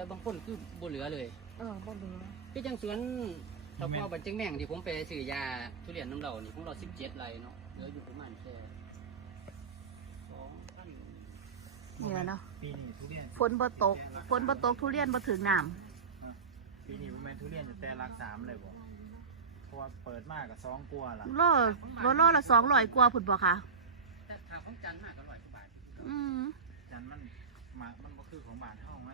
แต่บางคนคือบ่เหลือเลยเออบ่เหลือคือจังสวนตะพอบันจึงแม่งที่ผมไปซื้อยาทุเรียนน้ำเรานี่ของเรา17ไร่เนาะเหลืออยู่ประมาณแค่2,000นี่แหละเนาะปีนี้ทุเรียนฝนบ่ตกฝนบ่ตกทุเรียนบ่ถึงน้ปีนี้ประมาณทุเรียนจะแต่รักสามเลยบ่เพราะว่าเปิดมากกับสองกลัวล่ะำโลโลโลละสองร้อยกว่าพุ่นบ่ค่ะแต่ทางของจันทร์มากก็ร้อยกว่าบาทอืมจันมันหมากมันก็คือของบ้านเฮาไง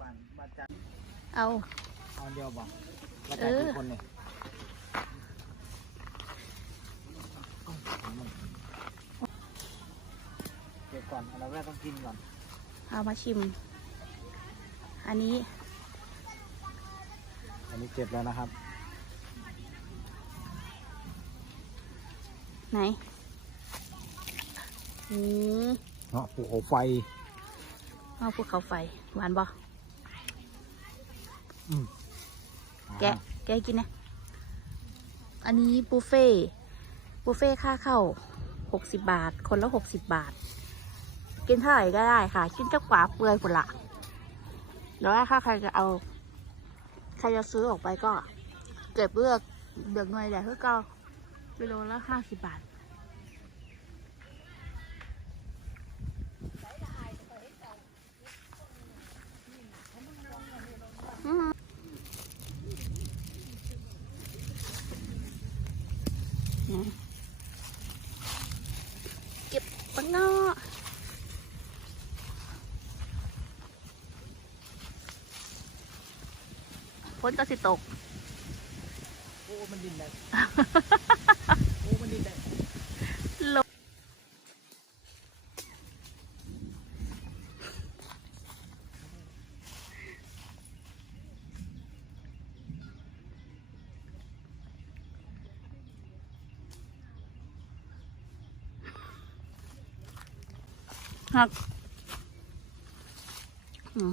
บ้านบ้านจันเอา เอาอันเดียวบ่แล้วเอแต่อทุกคนเลยเก็บก่อนอันดับแรกต้องกินก่อนเอามาชิม อันนี้ อันนี้เก็บแล้วนะครับ ไหนอืมเนาะภูเขาไฟ เอาภูเขาไฟหวานบ่อืมแกะแกะกินนะ อันนี้บุฟเฟ่ต์บุฟเฟ่ต์ค่าเข้าหกสิบบาท คนละหกสิบบาท กินเท่าไหร่ก็ได้ค่ะกินเจ้ากว่าเปลือยคนละแล้วถ้าใครจะเอาใครจะซื้อออกไปก็ เก็บเลือกเดือกหน่วยใหญ่เพื่อก็กิโลละห้าสิบบาท เก็บปังเนาะฝนก็สิตก โอ้ มันดินเลย โอ้มันดินได้ ลม หักอืม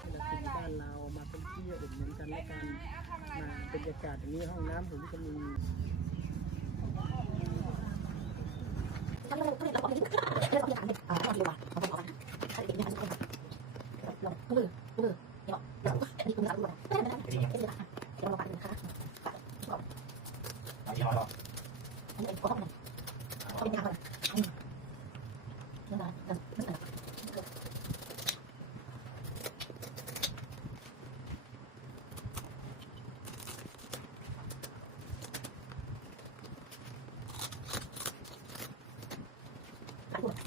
เป็นบ้านเรามาเป็นที่อุดหนุนกันและกันมา บรรยากาศอย่างนี้ห้องน้ำผมก็มี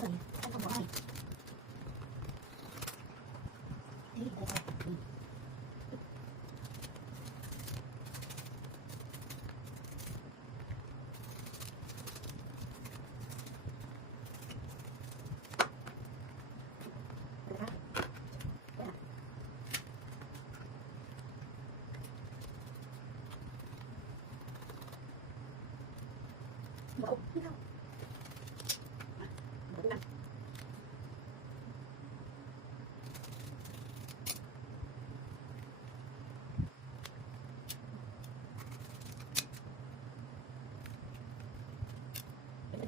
không không có gì thế thì tại sao Well, you.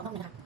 Oh my God.